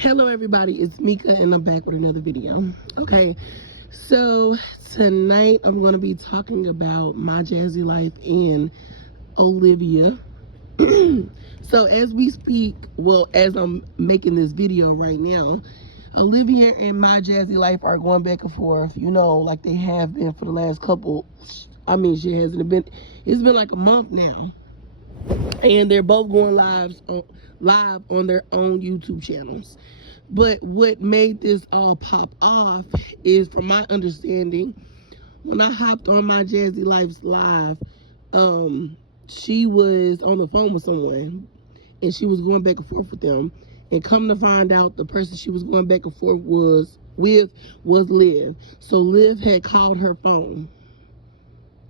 Hello everybody, it's Mika and I'm back with another video. Okay, so tonight I'm going to be talking about my jazzy life and Olivia. So as we speak, well, as I'm making this video right now, Olivia and my jazzy life are going back and forth, you know, like they have been for the last couple, she hasn't been, it's been like a month now. And they're both going live on their own YouTube channels. But what made this all pop off is, from my understanding, when I hopped on my Jazzy Life's live, she was on the phone with someone and she was going back and forth with them. And come to find out, the person she was going back and forth was Liv. So Liv had called her phone.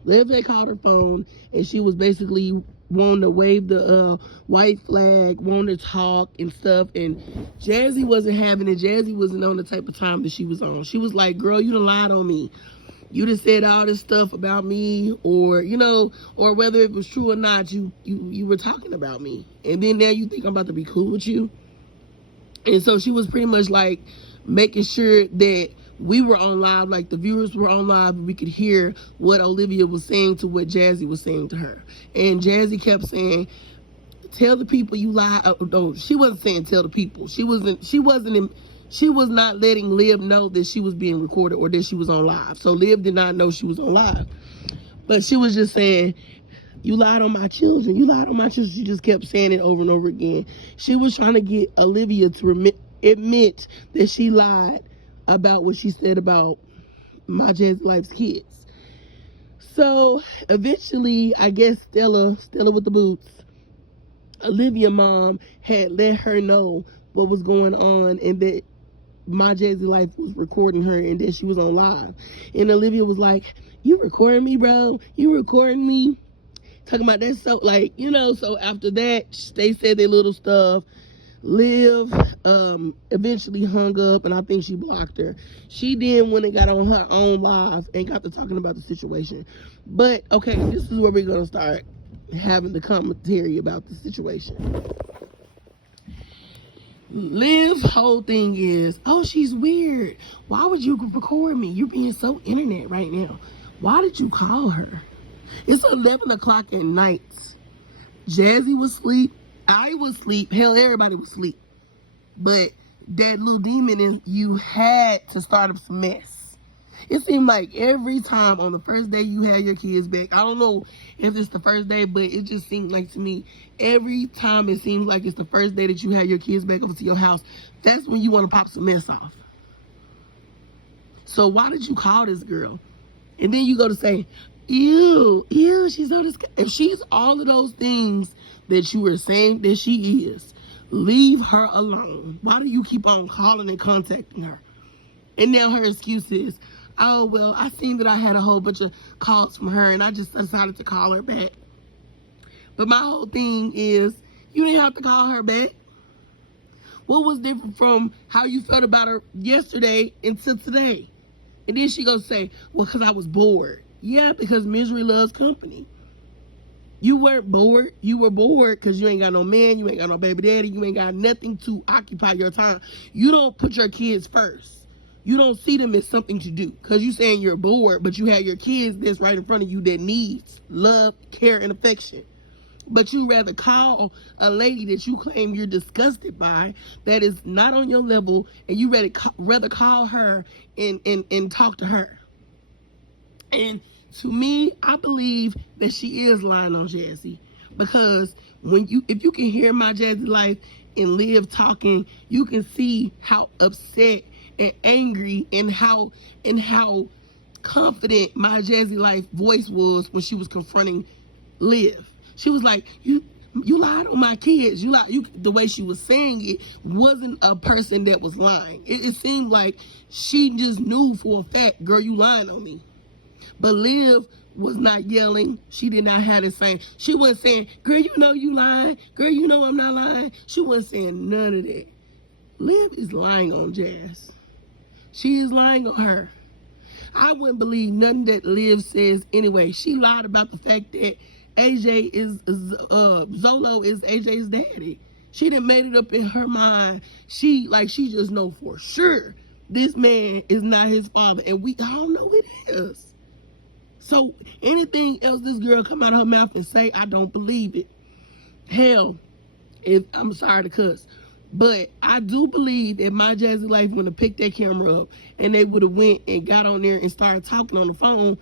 And she was basically wanting to wave the white flag, wanting to talk and stuff. And Jazzy wasn't having it. Jazzy wasn't on the type of time that she was on. She was like, girl, you done lied on me. You done said all this stuff about me, or, you know, or whether it was true or not, you were talking about me. And then now you think I'm about to be cool with you. And so she was pretty much like making sure that we were on live, like the viewers were on live, and we could hear what Olivia was saying to what Jazzy was saying to her. And Jazzy kept saying, tell the people you lied. No, she wasn't saying tell the people. She was not letting Liv know that she was being recorded or that she was on live. So Liv did not know she was on live. But she was just saying, you lied on my children. You lied on my children. She just kept saying it over and over again. She was trying to get Olivia to admit that she lied about what she said about my Jazzy Life's kids. So eventually, I guess Stella with the boots, Olivia mom had let her know what was going on and that my Jazzy Life was recording her and that she was on live. And Olivia was like, you recording me, bro? You recording me? Talking about that. So, like, you know, so after that, they said their little stuff. Liv eventually hung up, and I think she blocked her. She then went and got on her own live and got to talking about the situation. But, okay, this is where we're going to start having the commentary about the situation. Liv's whole thing is, oh, she's weird. Why would you record me? You're being so internet right now. Why did you call her? It's 11 o'clock at night. Jazzy was asleep. I was asleep. Hell, everybody was asleep. But that little demon in you had to start up some mess. It seemed like every time on the first day you had your kids back, I don't know if it's the first day, but it just seemed like to me, every time it seems like it's the first day that you had your kids back over to your house, that's when you want to pop some mess off. So why did you call this girl? And then you go to say, ew, she's so disgusting. If she's all of those things that you were saying that she is, leave her alone. Why do you keep on calling and contacting her? And now her excuse is, oh, well, I seen that I had a whole bunch of calls from her and I just decided to call her back. But my whole thing is, you didn't have to call her back. What was different from how you felt about her yesterday until today? And then she goes say, well, because I was bored. Yeah, because misery loves company. You weren't bored. You were bored because you ain't got no man, you ain't got no baby daddy, you ain't got nothing to occupy your time. You don't put your kids first. You don't see them as something to do because you saying you're bored, but you have your kids that's right in front of you that needs love, care, and affection. But you rather call a lady that you claim you're disgusted by that is not on your level, and you rather call her and talk to her. And to me, I believe that she is lying on Jazzy, because if you can hear my Jazzy Life and Liv talking, you can see how upset and angry and how confident my Jazzy Life voice was when she was confronting Liv. She was like, you lied on my kids. The way she was saying it wasn't a person that was lying. It seemed like she just knew for a fact, girl, you lying on me. But Liv was not yelling. She did not have the same. She wasn't saying, girl, you know you lying. Girl, you know I'm not lying. She wasn't saying none of that. Liv is lying on Jazz. She is lying on her. I wouldn't believe nothing that Liv says anyway. She lied about the fact that AJ is Zolo is AJ's daddy. She done made it up in her mind. She just know for sure this man is not his father. And we all know it is. So anything else this girl come out of her mouth and say, I don't believe it. Hell, if I'm sorry to cuss, but I do believe that My Jazzy Life would have picked that camera up and they would have went and got on there and started talking on the phone.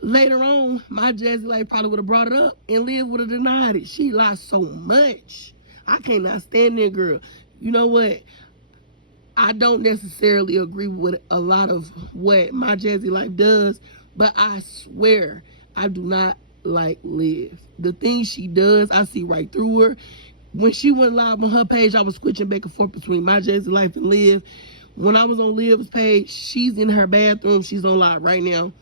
Later on, My Jazzy Life probably would have brought it up and Liv would have denied it. She lied so much. I cannot stand that girl. You know what? I don't necessarily agree with a lot of what My Jazzy Life does, but I swear I do not like Liv. The things she does, I see right through her. When she went live on her page, I was switching back and forth between My Jazzy Life and Liv. When I was on Liv's page, she's in her bathroom. She's on live right now.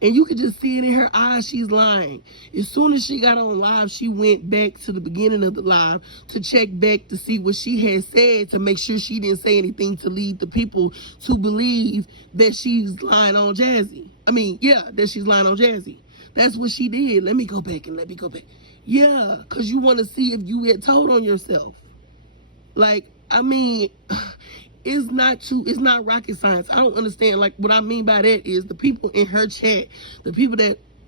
And you could just see it in her eyes, she's lying. As soon as she got on live, she went back to the beginning of the live to check back to see what she had said to make sure she didn't say anything to lead the people to believe that she's lying on Jazzy. That she's lying on Jazzy. That's what she did. Let me go back. Yeah, because you want to see if you had told on yourself. It's not rocket science. I don't understand. Like, what I mean by that is the people in her chat, the people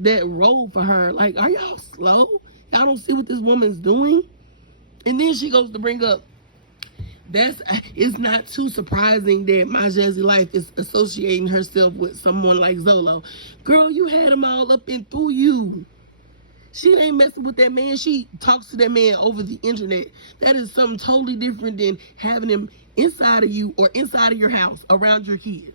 that roll for her, like, are y'all slow? Y'all don't see what this woman's doing? And then she goes to bring up, it's not too surprising that My Jazzy Life is associating herself with someone like Zolo. Girl, you had them all up and through you. She ain't messing with that man. She talks to that man over the internet. That is something totally different than having him inside of you or inside of your house around your kids.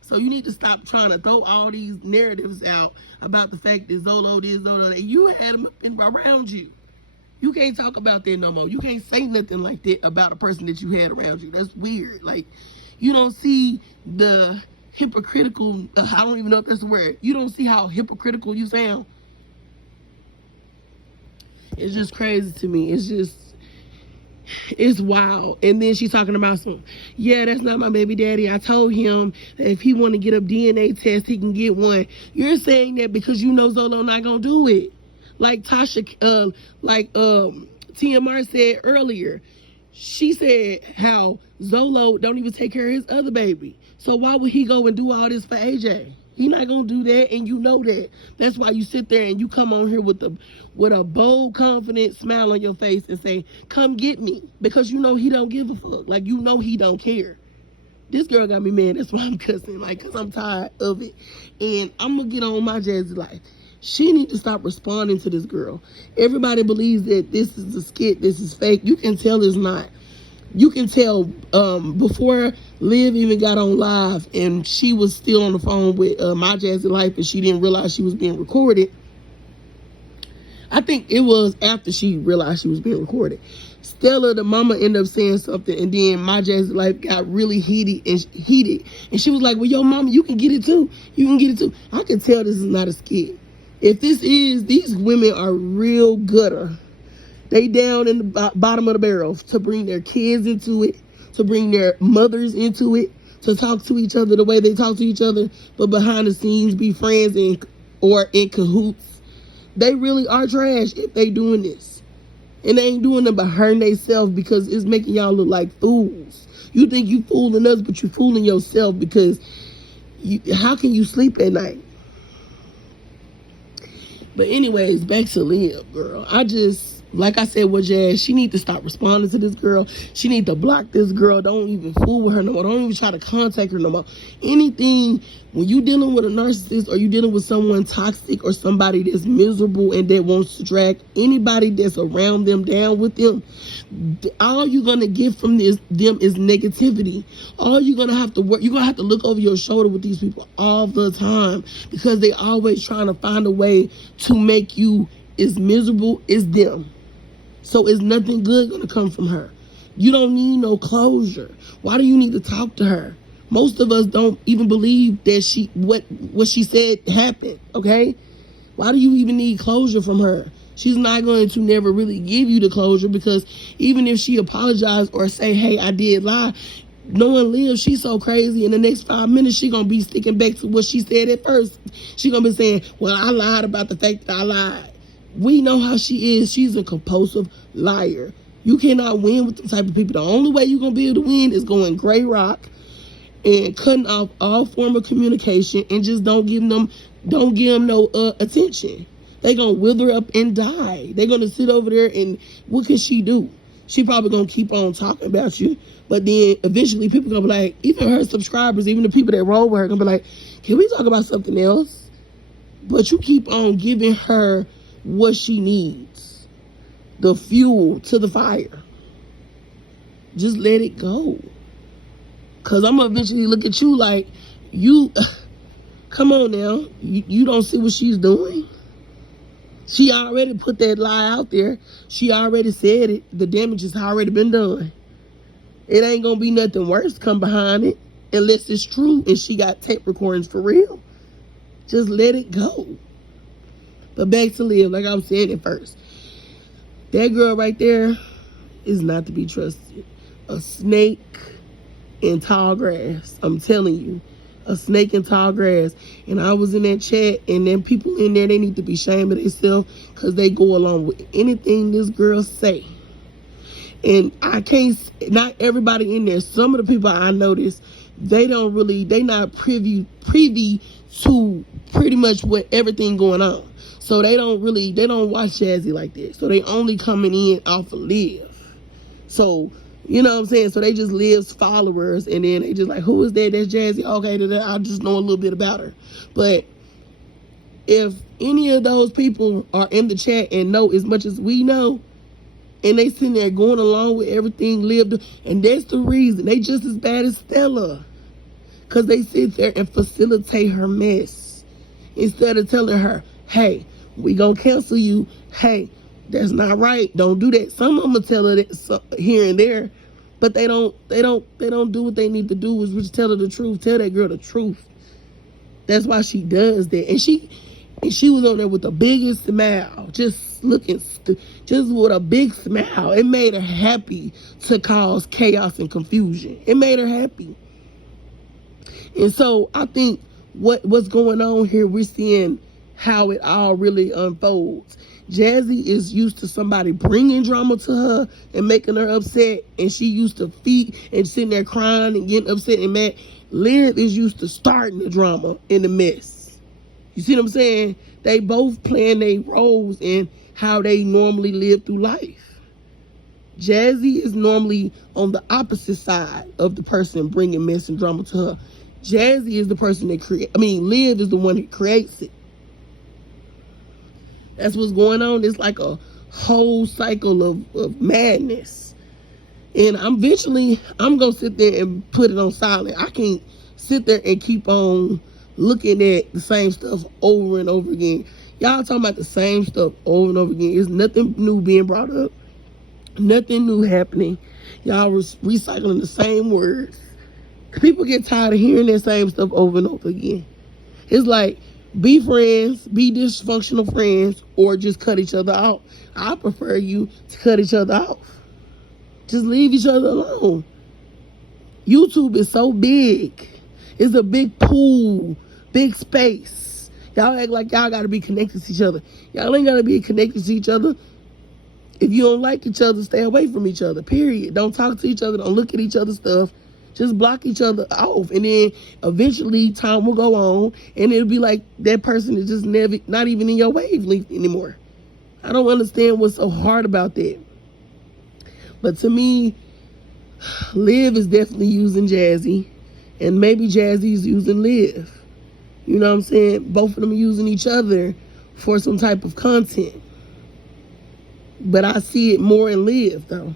So you need to stop trying to throw all these narratives out about the fact that Zolo this, Zolo that. You had him up and around you. You can't talk about that no more. You can't say nothing like that about a person that you had around you. That's weird. Like, you don't see the hypocritical, I don't even know if that's the word. You don't see how hypocritical you sound. It's just crazy to me. It's wild. And then she's talking about that's not my baby daddy. I told him that if he want to get a DNA test, he can get one. You're saying that because you know Zolo not gonna do it. Like Tasha, TMR said earlier, she said how Zolo don't even take care of his other baby. So why would he go and do all this for AJ? He not gonna do that, and you know that. That's why you sit there and you come on here with a bold, confident smile on your face and say, "Come get me," because you know he don't give a fuck. Like, you know he don't care. This girl got me mad. That's why I'm cussing, because I'm tired of it. And I'm gonna get on My Jazzy Life. She need to stop responding to this girl. Everybody believes that this is a skit, this is fake. You can tell it's not. You can tell before Liv even got on live and she was still on the phone with My Jazzy Life and she didn't realize she was being recorded. I think it was after she realized she was being recorded. Stella, the mama, ended up saying something, and then My Jazzy Life got really heated. And she was like, well, yo, mama, you can get it too. You can get it too. I can tell this is not a skit. If these women are real gooder. They down in the bottom of the barrel to bring their kids into it, to bring their mothers into it, to talk to each other the way they talk to each other, but behind the scenes be friends or in cahoots. They really are trash if they doing this. And they ain't doing it by hurting themselves because it's making y'all look like fools. You think you fooling us, but you fooling yourself because how can you sleep at night? But anyways, back to Liv, girl. Like I said with Jazz, she need to stop responding to this girl. She need to block this girl. Don't even fool with her no more. Don't even try to contact her no more. Anything, when you dealing with a narcissist or you dealing with someone toxic or somebody that's miserable and that wants to drag anybody that's around them down with them, all you're going to get from them is negativity. All you're going to have to work, you're going to have to look over your shoulder with these people all the time because they always trying to find a way to make you as miserable as them. So is nothing good gonna come from her. You don't need no closure. Why do you need to talk to her? Most of us don't even believe that what she said happened, okay? Why do you even need closure from her? She's not going to never really give you the closure because even if she apologized or say, hey, I did lie, knowing Liv, she's so crazy. In the next 5 minutes, she gonna be sticking back to what she said at first. She gonna be saying, well, I lied about the fact that I lied. We know how she is. She's a compulsive liar. You cannot win with the type of people. The only way you're going to be able to win is going gray rock and cutting off all form of communication and just don't give them no attention. They gonna wither up and die. They gonna sit over there and what can she do? She probably gonna keep on talking about you, but then eventually people gonna be like, even her subscribers, even the people that roll with her, gonna be like, can we talk about something else? But you keep on giving her what she needs, the fuel to the fire. Just let it go. Cause I'm gonna eventually look at you like, you, come on now, you don't see what she's doing? She already put that lie out there. She already said it. The damage has already been done. It ain't gonna be nothing worse come behind it, unless it's true and she got tape recordings for real. Just let it go. But back to Liv, like I was saying at first. That girl right there is not to be trusted. A snake in tall grass. I'm telling you. A snake in tall grass. And I was in that chat, and then people in there, they need to be ashamed of themselves because they go along with anything this girl say. And I can't, not everybody in there, some of the people I noticed, they not privy to pretty much what everything going on. So they don't watch Jazzy like that. So they only coming in off of Liv. So, you know what I'm saying? So they just Liv's followers, and then they just like, who is that? That's Jazzy. Okay, I just know a little bit about her. But if any of those people are in the chat and know as much as we know, and they sitting there going along with everything Liv, and that's the reason they just as bad as Stella, because they sit there and facilitate her mess instead of telling her, hey, we gonna cancel you. Hey, that's not right. Don't do that. Some of them will tell her that here and there, but they don't do what they need to do, is just tell her the truth. Tell that girl the truth. That's why she does that. And she was on there with the biggest smile, just looking, just with a big smile. It made her happy to cause chaos and confusion. It made her happy. And so I think what's going on here, we're seeing how it all really unfolds. Jazzy is used to somebody bringing drama to her and making her upset, and she used to feed and sitting there crying and getting upset and mad. Liv is used to starting the drama in the mess. You see what I'm saying? They both playing their roles in how they normally live through life. Jazzy is normally on the opposite side of the person bringing mess and drama to her. Jazzy is the person that Liv is the one that creates it. That's what's going on. It's like a whole cycle of madness. And I'm going to sit there and put it on silent. I can't sit there and keep on looking at the same stuff over and over again. Y'all talking about the same stuff over and over again. There's nothing new being brought up. Nothing new happening. Y'all recycling the same words. People get tired of hearing that same stuff over and over again. It's like, be friends, be dysfunctional friends, or just cut each other out. I prefer you to cut each other off. Just leave each other alone. YouTube is so big. It's a big pool, big space. Y'all act like y'all got to be connected to each other. Y'all ain't got to be connected to each other. If you don't like each other, stay away from each other, period. Don't talk to each other. Don't look at each other's stuff. Just block each other off. And then eventually time will go on, and it'll be like that person is just not even in your wavelength anymore. I don't understand what's so hard about that. But to me, Liv is definitely using Jazzy, and maybe Jazzy is using Liv. You know what I'm saying? Both of them are using each other for some type of content. But I see it more in Liv, though.